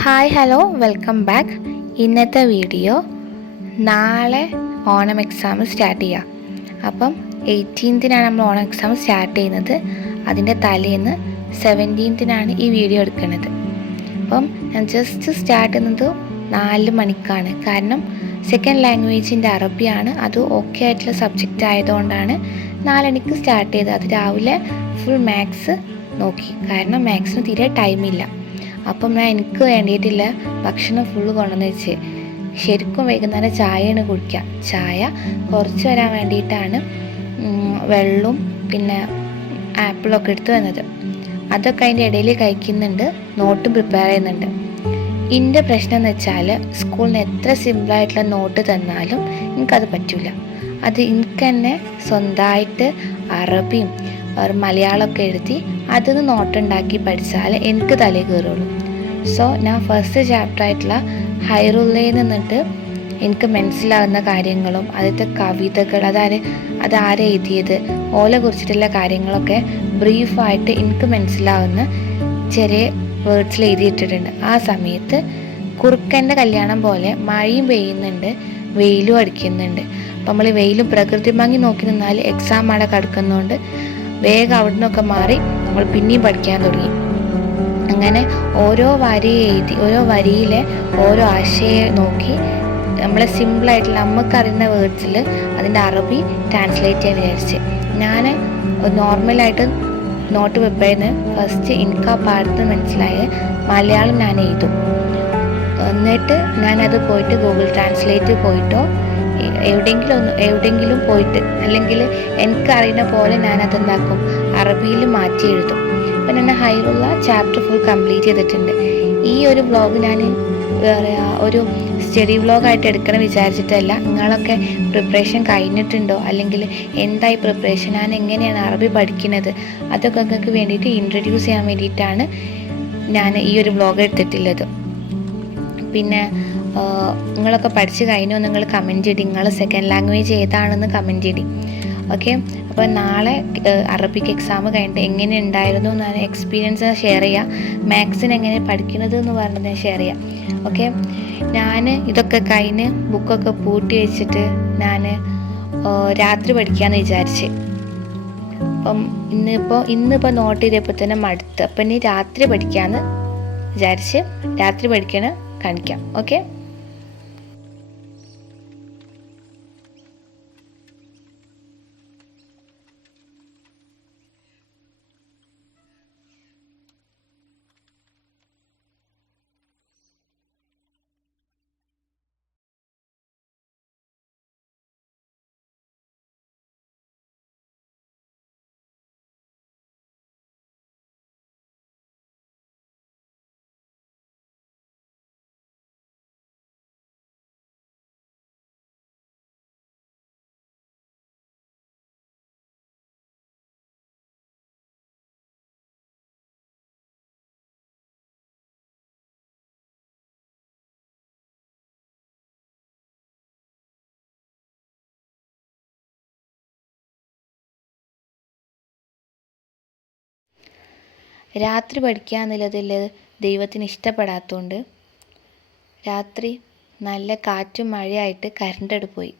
Hi hello welcome back. ഇന്നത്തെ video നാളെ Onam exam start ചെയ്യാം. അപ്പം 18-നാണ് നമ്മൾ ഓണം എക്സാം സ്റ്റാർട്ട് ചെയ്യുന്നത്. അതിൻ്റെ തലേന്ന് 17-നാണ് ഈ വീഡിയോ എടുക്കുന്നത്. അപ്പം ഞാൻ ജസ്റ്റ് സ്റ്റാർട്ട് ചെയ്യുന്നത് 4 മണിക്കാണ്. കാരണം സെക്കൻഡ് ലാംഗ്വേജിൻ്റെ അറബിയാണ്. അത് ഓക്കെ ആയിട്ടുള്ള സബ്ജക്റ്റ് ആയതുകൊണ്ടാണ് 4 മണിക്ക് സ്റ്റാർട്ട് ചെയ്തത്. അത് രാവിലെ ഫുൾ മാത്സ് നോക്കി, കാരണം മാത്സിന് തീരെ ടൈമില്ല. അപ്പം ഞാൻ എനിക്ക് വേണ്ടിയിട്ടില്ല ഭക്ഷണം ഫുള്ള് കൊണ്ടുവന്ന് വെച്ച് ശരിക്കും വൈകുന്നേരം ചായയാണ് കുടിക്കുക. ചായ കുറച്ച് വരാൻ വേണ്ടിയിട്ടാണ് വെള്ളവും പിന്നെ ആപ്പിളൊക്കെ എടുത്ത് വന്നത്. അതൊക്കെ അതിൻ്റെ ഇടയിൽ കഴിക്കുന്നുണ്ട്, നോട്ടും പ്രിപ്പയർ ചെയ്യുന്നുണ്ട്. എൻ്റെ പ്രശ്നം എന്ന് വെച്ചാൽ സ്കൂളിൽ നിന്ന് എത്ര സിമ്പിളായിട്ടുള്ള നോട്ട് തന്നാലും എനിക്കത് പറ്റില്ല. അത് എനിക്ക് തന്നെ സ്വന്തമായിട്ട് അറബിയും മലയാളമൊക്കെ എഴുതി അതിന് നോട്ടുണ്ടാക്കി പഠിച്ചാൽ എനിക്ക് തലയിൽ കയറുള്ളൂ. സോ ഞാൻ ഫസ്റ്റ് ചാപ്റ്റർ ആയിട്ടുള്ള ഹൈറുല്ലയിൽ നിന്നിട്ട് എനിക്ക് മനസ്സിലാവുന്ന കാര്യങ്ങളും അതിലത്തെ കവിതകൾ അതാരെ എഴുതിയത് ഓലെ കുറിച്ചിട്ടുള്ള കാര്യങ്ങളൊക്കെ ബ്രീഫായിട്ട് എനിക്ക് മനസ്സിലാവുന്ന ചെറിയ വേർഡ്സിൽ എഴുതിയിട്ടിട്ടുണ്ട്. ആ സമയത്ത് കുറുക്കൻ്റെ കല്യാണം പോലെ മഴയും പെയ്യുന്നുണ്ട്, വെയിലും അടിക്കുന്നുണ്ട്. അപ്പം നമ്മൾ വെയിലും പ്രകൃതി ഭംഗി നോക്കി നിന്നാൽ എക്സാം അവിടെ കിടക്കുന്നതുകൊണ്ട് വേഗം അവിടെ നിന്നൊക്കെ മാറി നമ്മൾ പിന്നെയും പഠിക്കാൻ തുടങ്ങി. അങ്ങനെ ഓരോ വരി എഴുതി ഓരോ വരിയിലെ ഓരോ ആശയം നോക്കി നമ്മളെ സിമ്പിളായിട്ടുള്ള നമുക്കറിയുന്ന വേർഡ്സിൽ അതിൻ്റെ അറബി ട്രാൻസ്ലേറ്റ് ചെയ്യാൻ വിചാരിച്ച് ഞാൻ നോർമലായിട്ട് നോട്ട് പ്രിപ്പയർ ഫസ്റ്റ് എനിക്ക് ആ പാഠത്തിന് മനസ്സിലായ മലയാളം ഞാൻ എഴുതും. എന്നിട്ട് ഞാനത് പോയിട്ട് ഗൂഗിൾ ട്രാൻസ്ലേറ്റ് പോയിട്ടോ എവിടെയെങ്കിലും പോയിട്ട് അല്ലെങ്കിൽ എനിക്കറിയുന്ന പോലെ ഞാനതെന്താക്കും അറബിയിൽ മാറ്റി എഴുതും. അപ്പം ഞാൻ ഹൈറുള്ള ചാപ്റ്റർ ഫുൾ കംപ്ലീറ്റ് ചെയ്തിട്ടുണ്ട്. ഈ ഒരു വ്ളോഗ് ഞാൻ ഒരു സ്റ്റഡി വ്ളോഗായിട്ട് എടുക്കണം വിചാരിച്ചിട്ടല്ല. നിങ്ങളൊക്കെ പ്രിപ്പറേഷൻ കഴിഞ്ഞിട്ടുണ്ടോ, അല്ലെങ്കിൽ എന്തായി പ്രിപ്പറേഷൻ, ഞാൻ എങ്ങനെയാണ് അറബി പഠിക്കുന്നത്, അതൊക്കെ നിങ്ങൾക്ക് വേണ്ടിയിട്ട് ഇൻട്രൊഡ്യൂസ് ചെയ്യാൻ വേണ്ടിയിട്ടാണ് ഞാൻ ഈ ഒരു വ്ളോഗ് എടുത്തിട്ടുള്ളത്. പിന്നെ നിങ്ങളൊക്കെ പഠിച്ച് കഴിഞ്ഞോ നിങ്ങൾ കമൻറ്റ് ചെയ്തി, നിങ്ങൾ സെക്കൻഡ് ലാംഗ്വേജ് ഏതാണെന്ന് കമൻറ്റ് ചെയ്തി. ഓക്കെ, അപ്പോൾ നാളെ അറബിക് എക്സാം കഴിഞ്ഞിട്ട് എങ്ങനെ ഉണ്ടായിരുന്നു എന്ന് എക്സ്പീരിയൻസ് ഷെയർ ചെയ്യാം. മാത്സിന് എങ്ങനെ പഠിക്കുന്നത് എന്ന് പറഞ്ഞത് ഷെയർ ചെയ്യാം. ഓക്കെ, ഞാൻ ഇതൊക്കെ കഴിഞ്ഞ് ബുക്കൊക്കെ പൂട്ടി വെച്ചിട്ട് ഞാൻ രാത്രി പഠിക്കാമെന്ന് വിചാരിച്ച്. അപ്പം ഇന്നിപ്പോൾ നോട്ട് ചെയ്തപ്പോൾ തന്നെ മടുത്ത്. അപ്പം ഇനി രാത്രി പഠിക്കാമെന്ന് വിചാരിച്ച് രാത്രി പഠിക്കണ കാണിക്കാം. ഓക്കെ, രാത്രി പഠിക്കുക എന്നുള്ളതിൽ ദൈവത്തിന് ഇഷ്ടപ്പെടാത്തതുകൊണ്ട് രാത്രി നല്ല കാറ്റും മഴയായിട്ട് കറണ്ട് പോയി.